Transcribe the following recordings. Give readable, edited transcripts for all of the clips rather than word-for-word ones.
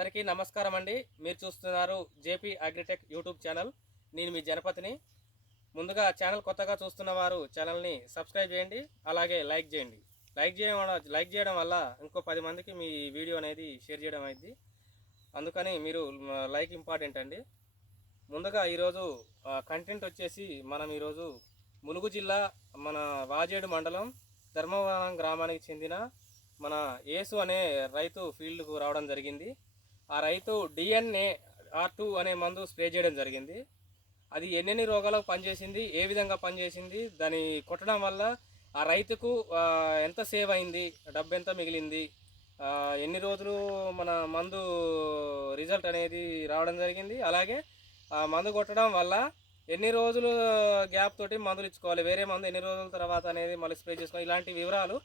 అందరికీ నమస్కారం అండి. మీరు చూస్తున్నారు జేపీ అగ్రిటెక్ యూట్యూబ్ ఛానల్. నేను మీ జనపతిని. ముందుగా ఛానల్ కొత్తగా చూస్తున్న వారు ఛానల్ని సబ్స్క్రైబ్ చేయండి, అలాగే లైక్ చేయండి. లైక్ చేయడం వల్ల ఇంకో 10 మందికి మీ వీడియో అనేది షేర్ చేయడం అయింది. అందుకని మీరు లైక్ ఇంపార్టెంట్ అండి. ముందుగా ఈరోజు కంటెంట్ వచ్చేసి మనం ఈరోజు ములుగు జిల్లా మన వాజేడు మండలం ధర్మవరం గ్రామానికి చెందిన మన యేసు అనే రైతు ఫీల్డ్కు రావడం జరిగింది. ఆ రైతు DNA R2 అనే మందు స్ప్రే చేయడం జరిగింది. అది ఎన్నెన్ని రోగాలకు పనిచేసింది, ఏ విధంగా పనిచేసింది, దాన్ని కొట్టడం వల్ల ఆ రైతుకు ఎంత సేవ్ అయింది, డబ్బు ఎంత మిగిలింది, ఎన్ని రోజులు మన మందు రిజల్ట్ అనేది రావడం జరిగింది. అలాగే ఆ మందు కొట్టడం వల్ల ఎన్ని రోజులు గ్యాప్ తోటి మందులు ఇచ్చుకోవాలి, వేరే మందు ఎన్ని రోజుల తర్వాత అనేది మళ్ళీ స్ప్రే చేసుకోవాలి, ఇలాంటి వివరాలు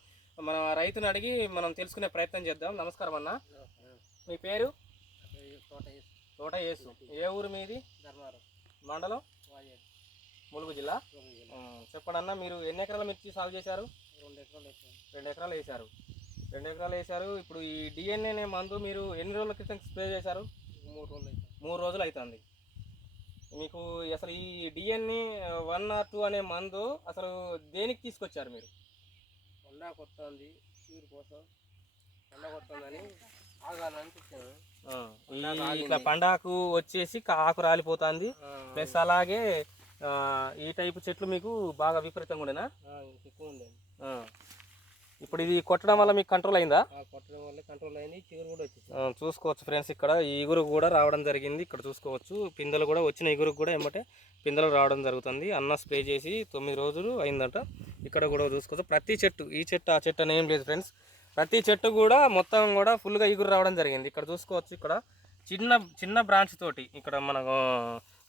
మన రైతుని అడిగి మనం తెలుసుకునే ప్రయత్నం చేద్దాం. నమస్కారం అన్న, మీ పేరు? తోట యేసు. ఏ ఊరు మీది? ధర్మవరం మండలం ములుగు జిల్లా. చెప్పండి అన్న, మీరు ఎన్ని ఎకరాల మిర్చి సాగు చేశారు? 2 ఎకరాలు వేశారు. 2 ఎకరాలు వేశారు. ఇప్పుడు ఈ DNA అనే మందు మీరు ఎన్ని రోజుల క్రితం స్ప్రే చేశారు? 3 రోజులు అవుతుంది. మీకు అసలు ఈ DNA 1 or 2 అనే మందు అసలు దేనికి తీసుకొచ్చారు మీరు? పండా కొడుతుంది, చీరు కోసం పండా కొడుతుందని ఆగాలని తెచ్చాను. ఇట్లా పండాకు వచ్చేసి ఆకు రాలిపోతుంది, ప్లస్ అలాగే ఈ టైపు చెట్లు మీకు బాగా విపరీతంగా ఉండేనా? ఎక్కువ ఉండేది. ఇప్పుడు ఇది కొట్టడం వల్ల మీకు కంట్రోల్ అయిందా? కొట్టడం వల్ల కంట్రోల్ అయింది, చిగురు కూడా వచ్చింది. చూసుకోవచ్చు ఫ్రెండ్స్, ఇక్కడ ఈ ఇగురు కూడా రావడం జరిగింది. ఇక్కడ చూసుకోవచ్చు పిందెలు కూడా వచ్చిన ఇగురు కూడా ఏమంటే పిందెలు రావడం జరుగుతుంది. అన్న స్ప్రే చేసి 9 రోజులు అయిందంట. ఇక్కడ కూడా చూసుకోవచ్చు ప్రతి చెట్టు, ఈ చెట్టు ఆ చెట్టు అని ఏం లేదు ఫ్రెండ్స్, ప్రతి చెట్టు కూడా మొత్తం కూడా ఫుల్గా ఇగురు రావడం జరిగింది. ఇక్కడ చూసుకోవచ్చు, ఇక్కడ చిన్న చిన్న బ్రాంచ్ తోటి ఇక్కడ మనకు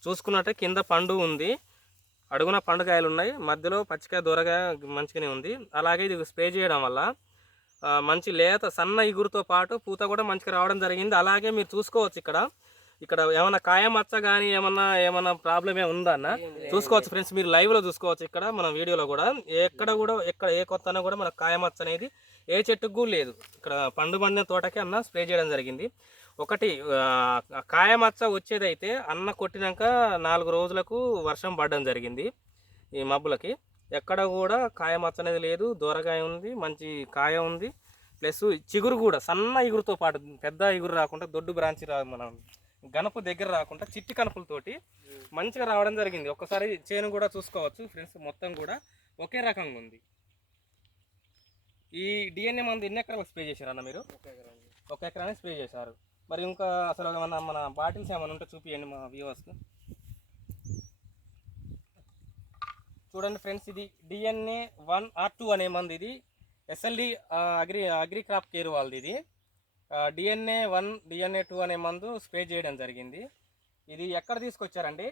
చూసుకున్నట్టే కింద పండు ఉంది, అడుగున పండుకాయలు ఉన్నాయి, మధ్యలో పచ్చికాయ దూరగాయ మంచిగానే ఉంది. అలాగే ఇది స్ప్రే చేయడం వల్ల మంచి లేత సన్న ఇగురుతో పాటు పూత కూడా మంచిగా రావడం జరిగింది. అలాగే మీరు చూసుకోవచ్చు, ఇక్కడ ఏమన్నా కాయ మచ్చ కానీ ఏమన్నా ప్రాబ్లమ్ ఉందా అన్న చూసుకోవచ్చు ఫ్రెండ్స్, మీరు లైవ్లో చూసుకోవచ్చు. ఇక్కడ మన వీడియోలో కూడా ఎక్కడ ఏ కొత్తనా కూడా మన కాయ మచ్చ అనేది ఏ చెట్టుకు లేదు. ఇక్కడ పండు పండిన తోటకి అన్న స్ప్రే చేయడం జరిగింది. ఒకటి కాయ మచ్చ వచ్చేదైతే అన్న కొట్టినాక 4 రోజులకు వర్షం పడడం జరిగింది. ఈ మబ్బులకి ఎక్కడ కూడా కాయ మచ్చ అనేది లేదు, దూరగాయ ఉంది, మంచి కాయ ఉంది, ప్లస్ చిగురు కూడా సన్న ఇగురుతో పాటు పెద్ద ఇగురు రాకుండా దొడ్డు బ్రాంచి మన గనపు దగ్గర రాకుండా చిట్టి కనుపులతోటి మంచిగా రావడం జరిగింది. ఒక్కసారి చేను కూడా చూసుకోవచ్చు ఫ్రెండ్స్, మొత్తం కూడా ఒకే రకంగా ఉంది. ఈ DNA మందు ఎన్ని ఎకరాలకు స్ప్రే చేశారు అన్న మీరు? 1 ఎకరానికి స్ప్రే చేశారు. మరి ఇంకా అసలు ఏమన్నా మన బాటిల్స్ ఏమైనా ఉంటే చూపించండి మా వ్యూవర్స్కి. చూడండి ఫ్రెండ్స్, ఇది DNA 1 or 2 అనే మందు. ఇది SLD అగ్రి క్రాప్ కేర్ వాళ్ళది. ఇది DNA 1 DNA 2 అనే మందు స్ప్రే చేయడం జరిగింది. ఇది ఎక్కడ తీసుకొచ్చారండి?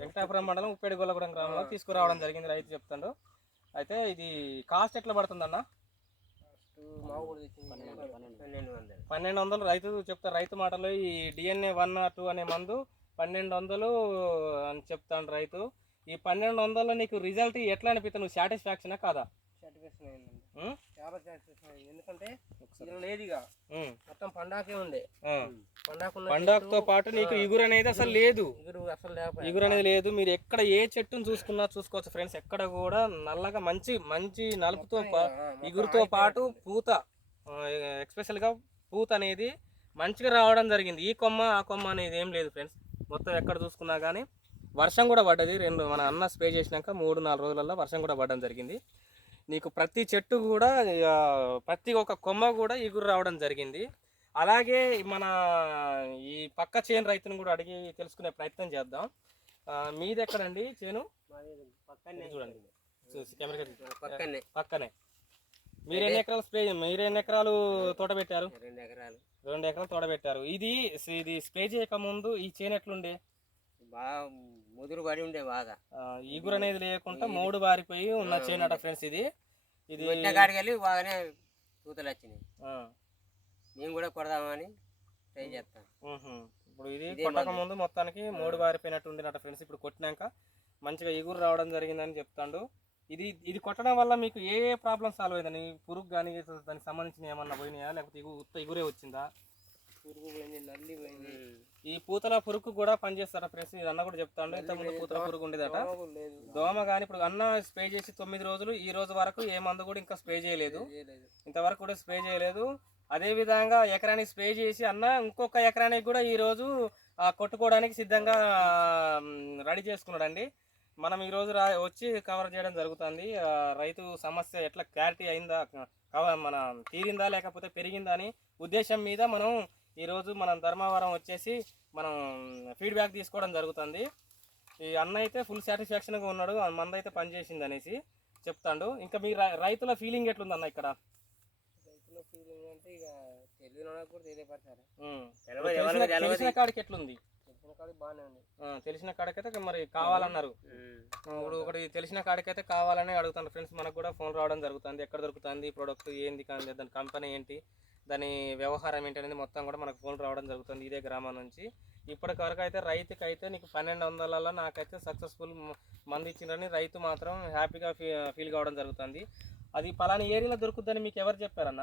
వెంకటాపురం మండలం ఉప్పేడిగొల్లగూడెం గ్రామంలో తీసుకురావడం జరిగింది, రైతు చెప్తాడు. అయితే ఇది కాస్ట్ ఎట్లా పడుతుందన్న? 1200 రైతు చెప్తారు. రైతు మాటలో ఈ DNA 1 or 2 అనే మందు 1200 అని చెప్తాను రైతు. ఈ 1200లో నీకు రిజల్ట్ ఎట్లా అనిపిస్తుంది? నువ్వు సాటిస్ఫాక్షనా కాదా? సాటిస్ఫాక్షన్ అయిందండి, చాలా సాటిస్ఫాక్షన్ అయింది. ఎందుకంటే లేదుగా మొత్తం పండాకే ఉండే, పండాకుతో పాటు నీకు ఇగురు అనేది అసలు లేదు, ఇగురు అనేది లేదు. మీరు ఎక్కడ ఏ చెట్టును చూసుకున్నా చూసుకోవచ్చు ఫ్రెండ్స్, ఎక్కడ కూడా నల్లగా మంచి నలుపుతో ఇగురుతో పాటు పూత, ఎక్స్పెషల్గా పూత అనేది మంచిగా రావడం జరిగింది. ఈ కొమ్మ ఆ కొమ్మ అనేది ఏం లేదు ఫ్రెండ్స్, మొత్తం ఎక్కడ చూసుకున్నా కానీ. వర్షం కూడా పడ్డది, మన అన్న స్ప్రే చేసినాక 3-4 రోజులలో వర్షం కూడా పడడం జరిగింది. నీకు ప్రతి చెట్టు కూడా ప్రతి ఒక్క కొమ్మ కూడా ఇగురు రావడం జరిగింది. అలాగే మన ఈ పక్క చేను రైతును కూడా అడిగి తెలుసుకునే ప్రయత్నం చేద్దాం. మీది ఎక్కడండి చేను? చూడండి పక్కనే. మీరెన్ని ఎకరాలు తోట పెట్టారు? 2 ఎకరాలు తోట పెట్టారు. ఇది స్ప్రే చేయక ముందు ఈ చేను ఎట్లుండే? బాగా ముదురు పడి ఉండే, బాగా ఇగురు అనేది లేకుండా మూడు బారిపోయి ఉన్న చేనట ఫ్రెండ్స్. ఇది కాడికెళ్ళి బాగానే పూతలు వచ్చినాయి. మేము కూడా కొడదామని ట్రై చేస్తాం. ఇప్పుడు ఇది కొట్టక ముందు మొత్తానికి 3 బారిపోయినట్టు ఉండినట ఫ్రెండ్స్. ఇప్పుడు కొట్టినాక మంచిగా ఇగురు రావడం జరిగిందని చెప్తాడు. ఇది కొట్టడం వల్ల మీకు ఏ ప్రాబ్లం సాల్వ్ అయిందని, పురుగు కానీ దానికి సంబంధించిన ఏమన్నా పోయినాయా, లేకపోతే ఉత్త ఇగురే వచ్చిందా? పురుగు పోయింది, నల్లి పోయింది. ఈ పూతల పురుగు కూడా పనిచేస్తారా ఫ్రెండ్స్? ఇది అన్న కూడా చెప్తాడు, ఇంతకుముందు పూతల పురుగు ఉండేదట. దోమ కానీ ఇప్పుడు అన్న స్ప్రే చేసి 9 రోజులు, ఈ రోజు వరకు ఏ మందు కూడా ఇంకా స్ప్రే చేయలేదు, ఇంతవరకు కూడా స్ప్రే చేయలేదు. అదే విధంగా ఎకరానికి స్ప్రే చేసి అన్న ఇంకొక ఎకరానికి కూడా ఈరోజు కొట్టుకోవడానికి సిద్ధంగా రెడీ చేసుకున్నాడండి. మనం ఈరోజు వచ్చి కవర్ చేయడం జరుగుతుంది. రైతు సమస్య ఎట్లా క్లారిటీ అయిందా, మన తీరిందా లేకపోతే పెరిగిందా అని ఉద్దేశం మీద మనం ఈరోజు మనం ధర్మవరం వచ్చేసి మనం ఫీడ్బ్యాక్ తీసుకోవడం జరుగుతుంది. ఈ అన్న అయితే ఫుల్ సాటిస్ఫాక్షన్గా ఉన్నాడు, మంద అయితే పనిచేసింది అనేసి చెప్తాడు. ఇంకా మీ రైతుల ఫీలింగ్ ఎట్లుంది అన్న ఇక్కడ? రైతుల ఫీలింగ్ అంటే ఇక తెలియని వాళ్ళకి కూడా తెలియపరచాలి. తెలిసిన కాడికి ఎట్లుంది? తెలిసిన కాడికి బాగానే ఉంది. తెలిసిన కాడికైతే మరి కావాలన్నారు. ఇప్పుడు ఒకటి తెలిసిన కాడికైతే కావాలని అడుగుతాను ఫ్రెండ్స్. మనకు కూడా ఫోన్ రావడం జరుగుతుంది, ఎక్కడ దొరుకుతుంది ప్రోడక్ట్, ఏంది కానీ దాని కంపెనీ ఏంటి, దాని వ్యవహారం ఏంటి అనేది మొత్తం కూడా మనకు ఫోన్ రావడం జరుగుతుంది ఇదే గ్రామం నుంచి. ఇప్పటి వరకు అయితే రైతుకి అయితే నీకు 1200లలో నాకైతే సక్సెస్ఫుల్ మంది ఇచ్చిందని రైతు మాత్రం హ్యాపీగా ఫీల్ కావడం జరుగుతుంది. అది పలానా ఏరియాలో దొరుకుతుందని మీకు ఎవరు చెప్పారన్న?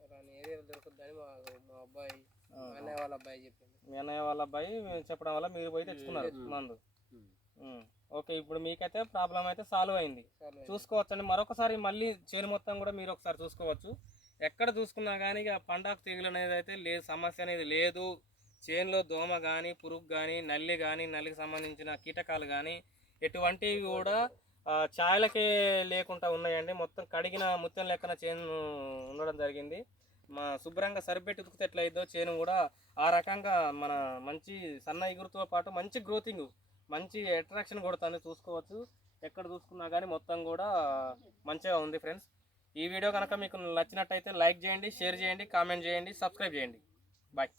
పలానా ఏరియాలో దొరుకుతుందని మా అబ్బాయి, అన్నయ్య వాళ్ళ అబ్బాయి చెప్పింది. మీ అన్నయ్య వాళ్ళ అబ్బాయి చెప్పడం వల్ల మీరు పోయి తెచ్చుకున్నారు మందు. ఓకే, ఇప్పుడు మీకైతే ప్రాబ్లం అయితే సాల్వ్ అయింది. చూసుకోవచ్చండి మరొకసారి, మళ్ళీ చేను మొత్తం కూడా మీరు ఒకసారి చూసుకోవచ్చు. ఎక్కడ చూసుకున్నా కానీ ఇక పండాకు తెగులు అనేది అయితే లేదు, సమస్య అనేది లేదు. చేనులో దోమ కానీ, పురుగు కానీ, నల్లి కానీ, నల్లికి సంబంధించిన కీటకాలు కానీ ఎటువంటివి కూడా ఛాయలకే లేకుండా ఉన్నాయండి. మొత్తం కడిగిన ముత్యం లెక్కన చేను ఉండడం జరిగింది. మా శుభ్రంగా సరిపెట్టి ఉతికితే ఎట్లయిద్దో చేను కూడా ఆ రకంగా మన మంచి సన్న ఎగురుతో పాటు మంచి గ్రోతింగ్, మంచి అట్రాక్షన్ కొడుతుంది. చూసుకోవచ్చు, ఎక్కడ చూసుకున్నా కానీ మొత్తం కూడా మంచిగా ఉంది ఫ్రెండ్స్. ఈ వీడియో కనుక మీకు నచ్చినట్టయితే లైక్ చేయండి, షేర్ చేయండి, కామెంట్ చేయండి, సబ్స్క్రైబ్ చేయండి. బాయ్.